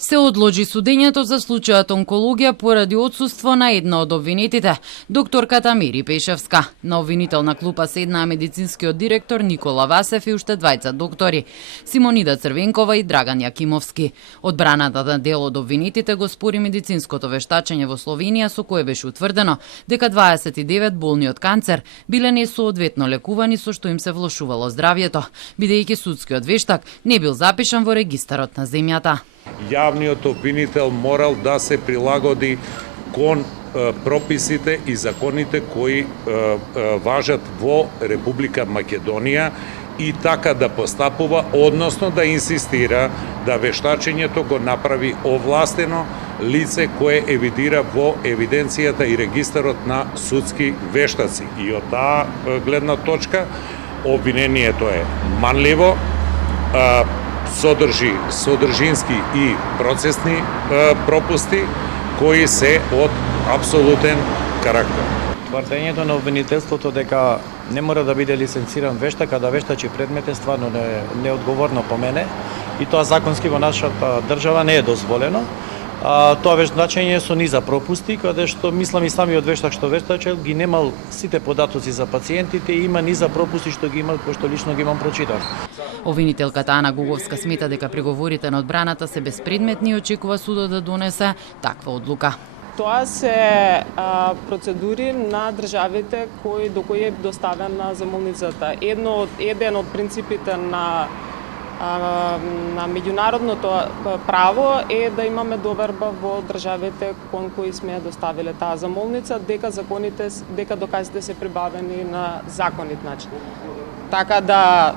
Се одложи судењето за случајот онкологија поради отсуство на една од обвинетите, докторката Мери Пешевска. На обвинителна клупа седнаа медицинскиот директор Никола Васев и уште двајца доктори, Симонида Црвенкова и Драган Јакимовски. Одбраната на дел од обвинетите го спори медицинското вештачење во Словенија, со кое беше утврдено дека 29 болни од канцер биле несоодветно лекувани, со што им се влошувало здравјето, бидејќи судскиот вештак не бил запишан во регистарот на земјата. Јавниот обвинител морал да се прилагоди кон прописите и законите кои важат во Република Македонија и така да постапува, односно да инсистира да вештачењето го направи овластено лице кое евидира во евиденцијата и регистарот на судски вештаци. И од таа гледна точка обвинението е манливо, содржи содржински и процесни пропусти кои се од апсолутен карактер. Тврдењето на обвинителството дека не мора да биде лиценциран вештак, а да вештачи предмет е стварно неодговорно по мене и тоа законски во нашата држава не е дозволено. Тоа вештачење со низа пропусти, каде што мислам и самиот вештак што вештачел ги немал сите податоци за пациентите и има низа пропусти што ги имал, кои што лично ги имам прочитал. Обвинителката Ана Гуговска смета дека приговорите на одбраната се безпредметни и очекува судот да донесе таква одлука. Тоа се процедури на државите до кои е доставена замолницата. Еден од принципите на меѓународното право е да имаме доверба во државите кон кои сме ја доставиле таа замолница, дека доказите се прибавени на законит начин. Така да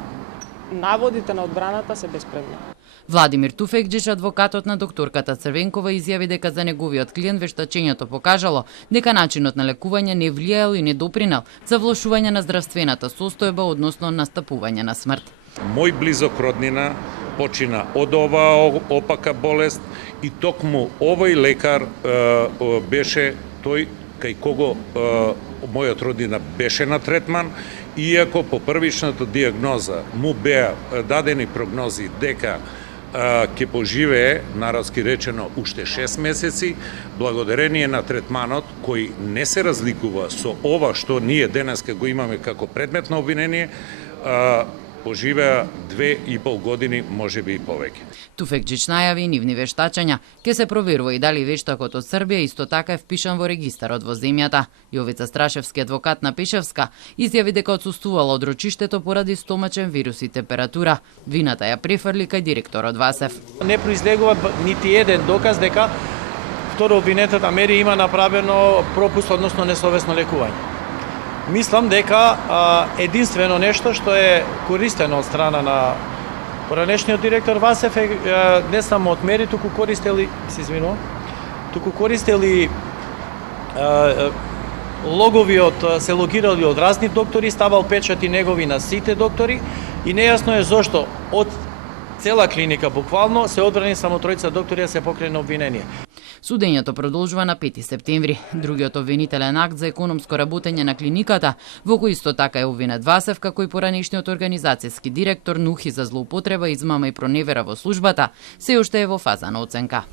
наводите на одбраната се безпредметни. Владимир Туфекџич, адвокатот на докторката Црвенкова, изјави дека за неговиот клиент вештачењето покажало дека начинот на лекување не влијал и не допринел за влошување на здравствената состојба, односно настапување на смрт. Мој близок роднина почина од оваа опака болест и токму овој лекар беше тој кај кого мојот роднина беше на третман, иако по првичната диагноза му беа дадени прогнози дека ќе поживее, народски речено, уште 6 месеци, благодарение на третманот кој не се разликува со ова што ние денеска го имаме како предмет на обвинение, поживеа 2,5 години, можеби и повеќе. Туфекџич најави нивни вештачења. Ке се проверува и дали вештакот од Србија исто така е впишан во регистарот во земјата. Јовица Страшевски, адвокат на Пешевска, изјави дека отсуствувала од рочиштето поради стомачен вирус и температура. Вината ја префрли кај директорот Васев. Не произлегува нити еден доказ дека второ обвинетата Мери има направено пропуст, односно несовесно лекување. Мислам дека единствено нешто што е користено од страна на поранешниот директор Васев е не само од Мери, туку користели логови се логирали од разни доктори, ставал печати негови на сите доктори и нејасно е зошто од цела клиника буквално се одбрани само тројца доктори, се покрена обвинение. Судењето продолжува на 5 септември. Другиот обвинителен акт за економско работење на клиниката, во кој исто така е обвинет Васев, како и поранешниот организацијски директор Нухи за злоупотреба, измама и проневера во службата, се уште е во фаза на оценка.